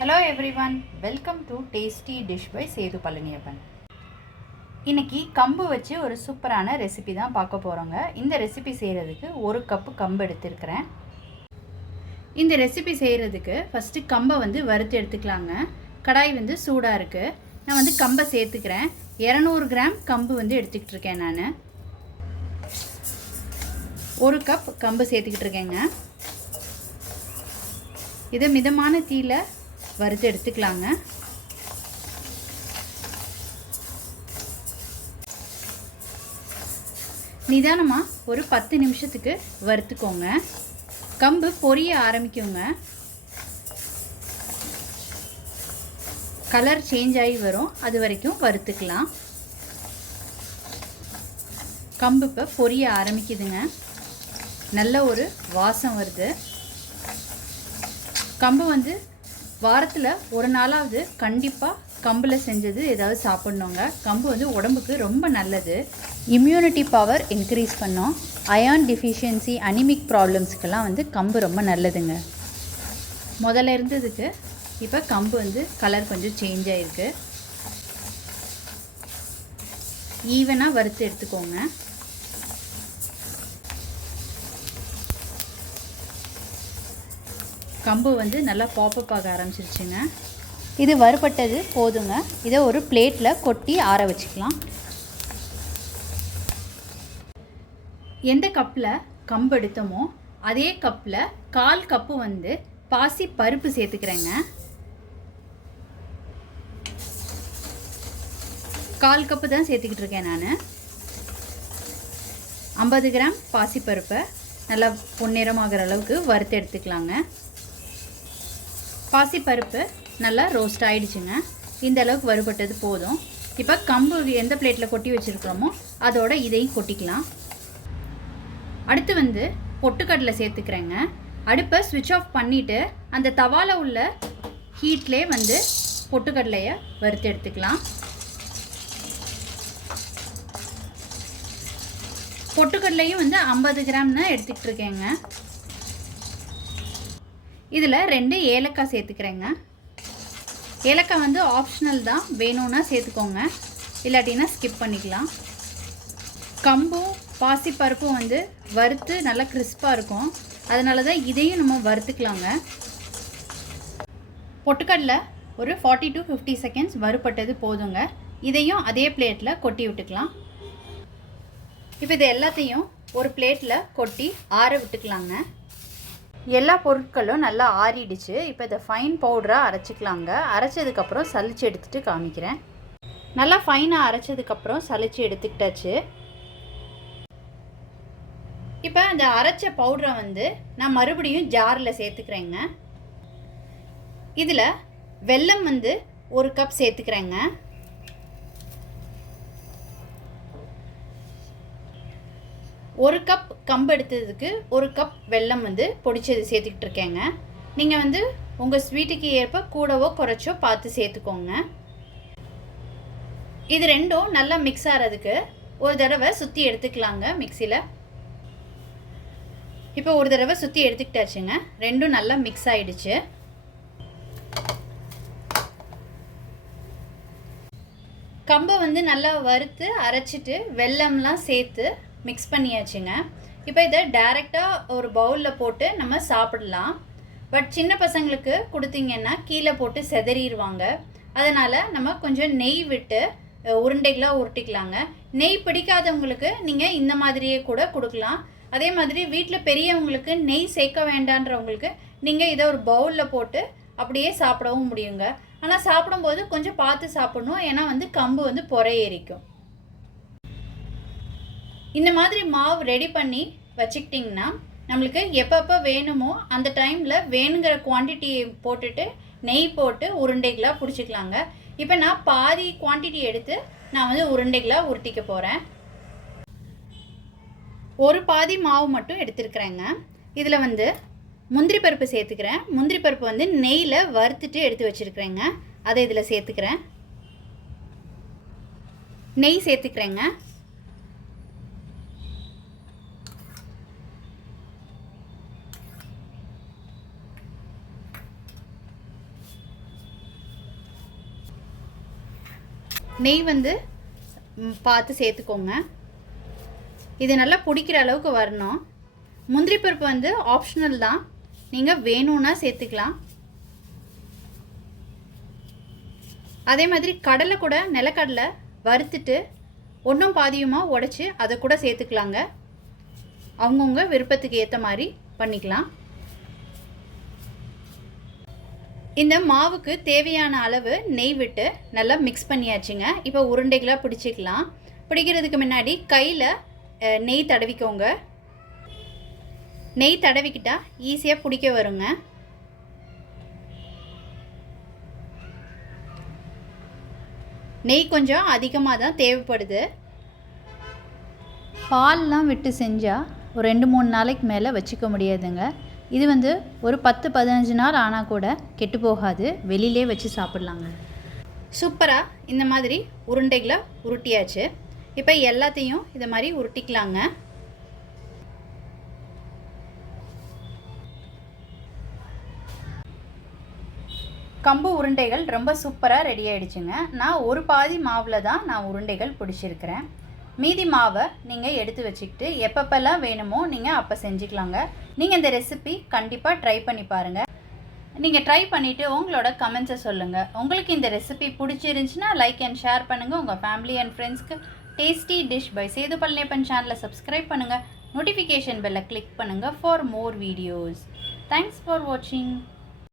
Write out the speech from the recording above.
Hello everyone, welcome to tasty dish by Sethu Palaniappan. இன்றைக்கி கம்பு வச்சு ஒரு சூப்பரான ரெசிபி தான் பார்க்க போகிறோங்க. இந்த ரெசிபி செய்கிறதுக்கு 1 கப்பு கம்பு எடுத்துருக்கிறேன். இந்த ரெசிபி செய்கிறதுக்கு ஃபஸ்ட்டு கம்பை வறுத்து எடுத்துக்கலாங்க. கடாய் சூடாக இருக்குது. நான் கம்பை சேர்த்துக்கிறேன். 200 கிராம் கம்பு எடுத்துக்கிட்டு இருக்கேன். நான் 1 கப் கம்பு சேர்த்துக்கிட்டு இருக்கேங்க. இதை மிதமான தீயில வறுத்து எடுத்துக்கலாங்க. நிதானமாக ஒரு 10 நிமிஷத்துக்கு வறுத்துக்கோங்க. கம்பு பொரிய ஆரம்பிக்குங்க. கலர் சேஞ்ச் ஆகி வரும், அது வரைக்கும் வறுத்துக்கலாம். கம்பு இப்போ பொரிய ஆரம்பிக்குதுங்க. நல்ல ஒரு வாசம் வருது. கம்பு வாரத்தில் ஒரு நாளாவது கண்டிப்பாக கம்பில் செஞ்சது ஏதாவது சாப்பிட்ணுங்க. கம்பு உடம்புக்கு ரொம்ப நல்லது. இம்யூனிட்டி பவர் இன்க்ரீஸ் பண்ணோம். அயான் டிஃபிஷியன்சி, அனிமிக் ப்ராப்ளம்ஸ்க்கெல்லாம் கம்பு ரொம்ப நல்லதுங்க. முதல்ல இருந்ததுக்கு இப்போ கம்பு கலர் கொஞ்சம் சேஞ்ச் ஆகிருக்கு. ஈவனாக வறுத்து எடுத்துக்கோங்க. கம்பு நல்லா பாப்பப் ஆக ஆரம்பிச்சிருச்சுங்க. இது வறுபட்டது போதுங்க. இதை ஒரு பிளேட்டில் கொட்டி ஆற வச்சுக்கலாம். எந்த கப்பில் கம்பு எடுத்தோமோ அதே கப்பில் 1/4 கப்பு பாசி பருப்பு சேர்த்துக்கிறேங்க. 1/4 கப்பு தான் சேர்த்துக்கிட்டு இருக்கேன் நான். 50 கிராம் பாசி பருப்பை நல்லா பொன்னிறமாகிற அளவுக்கு வறுத்து எடுத்துக்கலாங்க. பாசிப்பருப்பு நல்லா ரோஸ்ட் ஆகிடுச்சுங்க. இந்த அளவுக்கு வறுபட்டது போதும். இப்போ கம்பு எந்த பிளேட்டில் கொட்டி வச்சுருக்கிறோமோ அதோட இதையும் கொட்டிக்கலாம். அடுத்து பொட்டுக்கடலை சேர்த்துக்கிறேங்க. அடுப்பை ஸ்விட்ச் ஆஃப் பண்ணிவிட்டு அந்த தவாவில் உள்ள ஹீட்லே பொட்டுக்கடலையை வறுத்து எடுத்துக்கலாம். பொட்டுக்கடலையும் 50 கிராம் தான் எடுத்துக்கிட்டு இருக்கேங்க. இதில் 2 ஏலக்காய் சேர்த்துக்கிறேங்க. ஏலக்காய் ஆப்ஷனல் தான், வேணும்னா சேர்த்துக்கோங்க, இல்லாட்டினா ஸ்கிப் பண்ணிக்கலாம். கம்பும் பாசிப்பருப்பும் வறுத்து நல்லா கிறிஸ்பாக இருக்கும். அதனால தான் இதையும் நம்ம வறுத்துக்கலாங்க. பொட்டுக்கடலை ஒரு 40 to 50 செகண்ட்ஸ் வறுபட்டது போதுங்க. இதையும் அதே பிளேட்டில் கொட்டி விட்டுக்கலாம். இப்போ இது எல்லாத்தையும் ஒரு பிளேட்டில் கொட்டி ஆற விட்டுக்கலாங்க. எல்லா பொருட்களும் நல்லா ஆறிடுச்சு. இப்போ இதை ஃபைன் பவுடராக அரைச்சிக்கலாங்க. அரைச்சதுக்கப்புறம் சலிச்சு எடுத்துகிட்டு காமிக்கிறேன். நல்லா ஃபைனாக அரைச்சதுக்கப்புறம் சலிச்சு எடுத்துக்கிட்டாச்சு. இப்போ அந்த அரைச்ச பவுடரை நான் மறுபடியும் ஜாரில் சேர்த்துக்கிறேங்க. இதில் வெல்லம் 1 கப் சேர்த்துக்கிறேங்க. ஒரு கப் கம்பு எடுத்ததுக்கு 1 கப் வெல்லம் பொடிச்சது சேர்த்துக்கிட்டு இருக்கேங்க. நீங்கள் உங்கள் ஸ்வீட்டுக்கு ஏற்ப கூடவோ குறைச்சோ பார்த்து சேர்த்துக்கோங்க. இது ரெண்டும் நல்லா மிக்ஸ் ஆகிறதுக்கு ஒரு தடவை சுற்றி எடுத்துக்கலாங்க மிக்சியில். இப்போ ஒரு தடவை சுற்றி எடுத்துக்கிட்டாச்சுங்க. ரெண்டும் நல்லா மிக்ஸ் ஆகிடுச்சு. கம்பை நல்லா வறுத்து அரைச்சிட்டு வெல்லம்லாம் சேர்த்து மிக்ஸ் பண்ணியாச்சுங்க. இப்போ இதை டைரெக்டாக ஒரு பவுலில் போட்டு நம்ம சாப்பிடலாம். பட் சின்ன பசங்களுக்கு கொடுத்தீங்கன்னா கீழே போட்டு செதறிடுவாங்க. அதனால் நம்ம கொஞ்சம் நெய் விட்டு உருண்டைகளாக உருட்டிக்கலாங்க. நெய் பிடிக்காதவங்களுக்கு நீங்கள் இந்த மாதிரியே கூட கொடுக்கலாம். அதே மாதிரி வீட்டில் பெரியவங்களுக்கு நெய் சேர்க்க வேண்டான்றவங்களுக்கு நீங்கள் இதை ஒரு பவுலில் போட்டு அப்படியே சாப்பிடவும் முடியுங்க. ஆனால் சாப்பிடும்போது கொஞ்சம் பார்த்து சாப்பிடணும், ஏன்னா கம்பு பொறையேறிக்கும். இந்த மாதிரி மாவு ரெடி பண்ணி வச்சுக்கிட்டிங்கன்னா நம்மளுக்கு எப்பப்போ வேணுமோ அந்த டைமில் வேணுங்கிற குவான்டிட்டியை போட்டுட்டு நெய் போட்டு உருண்டைகளாக பிடிச்சிக்கலாங்க. இப்போ நான் பாதி குவான்டிட்டி எடுத்து நான் உருண்டைகளாக உருட்டிக்க போகிறேன். ஒரு பாதி மாவு மட்டும் எடுத்துருக்குறேங்க. இதில் முந்திரி பருப்பு சேர்த்துக்கிறேன். முந்திரி பருப்பு நெய்யில் வறுத்துட்டு எடுத்து வச்சுருக்கிறேங்க. அதை இதில் சேர்த்துக்கிறேன். நெய் சேர்த்துக்கிறேங்க. நெய் வந்து பார்த்து சேர்த்துக்கோங்க. இது நல்லா பிடிக்கிற அளவுக்கு வரணும். முந்திரி பருப்பு வந்து ஆப்ஷனல் தான், நீங்கள் வேணும்னா சேர்த்துக்கலாம். அதே மாதிரி கடலை கூட நிலக்கடலை வறுத்துட்டு ஒன்றும் பாதியுமாக உடைச்சி அதை கூட சேர்த்துக்கலாங்க. அவங்கவுங்க விருப்பத்துக்கு ஏற்ற மாதிரி பண்ணிக்கலாம். இந்த மாவுக்கு தேவையான அளவு நெய் விட்டு நல்லா மிக்ஸ் பண்ணியாச்சுங்க. இப்போ உருண்டைகளாக பிடிச்சிக்கலாம். பிடிக்கிறதுக்கு முன்னாடி கையில் நெய் தடவிக்கோங்க. நெய் தடவிக்கிட்டால் ஈஸியாக பிடிக்க வருங்க. நெய் கொஞ்சம் அதிகமாக தான் தேவைப்படுது. பால்லாம் விட்டு செஞ்சால் ஒரு 2-3 நாளைக்கு மேலே வச்சுக்க முடியாதுங்க. இது வந்து ஒரு 10-15 நாள் ஆனால் கூட கெட்டு போகாது, வெளியிலே வச்சு சாப்பிட்லாங்க. சூப்பராக இந்த மாதிரி உருண்டைகளை உருட்டியாச்சு. இப்போ எல்லாத்தையும் இதை மாதிரி உருட்டிக்கலாங்க. கம்பு உருண்டைகள் ரொம்ப சூப்பராக ரெடி ஆகிடுச்சுங்க. நான் ஒரு பாதி மாவில் தான் நான் உருண்டைகள் பிடிச்சிருக்கிறேன். மீதி மாவை நீங்கள் எடுத்து வச்சுக்கிட்டு எப்பப்பெல்லாம் வேணுமோ நீங்கள் அப்போ செஞ்சுக்கலாங்க. நீங்கள் இந்த ரெசிபி கண்டிப்பாக ட்ரை பண்ணி பாருங்கள். நீங்கள் ட்ரை பண்ணிவிட்டு உங்களோட கமெண்ட்ஸை சொல்லுங்கள். உங்களுக்கு இந்த ரெசிபி பிடிச்சிருந்துச்சுன்னா லைக் அண்ட் ஷேர் பண்ணுங்கள். உங்கள் ஃபேமிலி அண்ட் ஃப்ரெண்ட்ஸ்க்கு tasty dish by Sethu Palaniappan சேனலை சப்ஸ்கிரைப் பண்ணுங்கள். நோட்டிஃபிகேஷன் பெல்லை கிளிக் பண்ணுங்கள் for more videos. Thanks for வாட்சிங்.